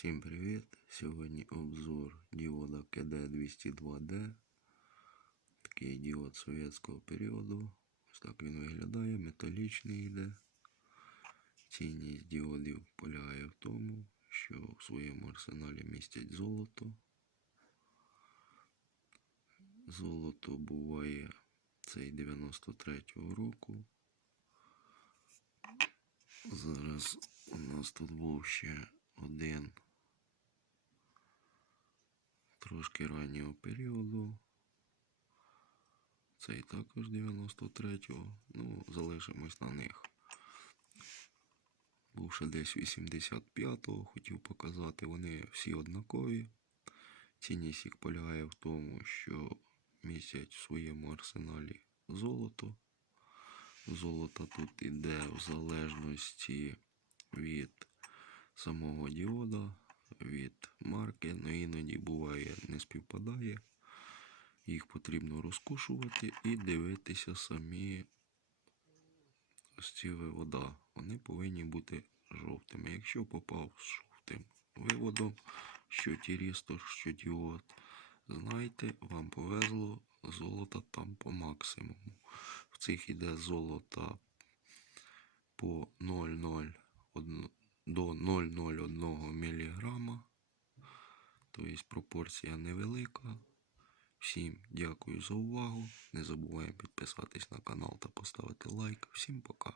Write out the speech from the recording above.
Всім привіт! Сьогодні обзор діода КД202D. Такий діод совєтського періоду. Ось так він виглядає, металічний йде. Цінність діодів полягає в тому, що в своєму арсеналі містять золото. Золото буває цей 93-го року. Зараз у нас тут був ще один трошки раннього періоду. Цей також 93-го. Ну, залишимось на них. Був ще десь 85-го, хотів показати, вони всі однакові. Цінність їх полягає в тому, що містять в своєму арсеналі золото. Золото тут іде в залежності від самого діода, марки, але іноді буває не співпадає. Їх потрібно розкушувати і дивитися самі ось ці вивода. Вони повинні бути жовтими. Якщо попав з жовтим виводом, що тірістор, що діод, знайте, вам повезло, золото там по максимуму. В цих іде золото по 0,01 до 0,01 мг. Тобто пропорція невелика. Всім дякую за увагу. Не забуваємо підписатись на канал та поставити лайк. Всім пока.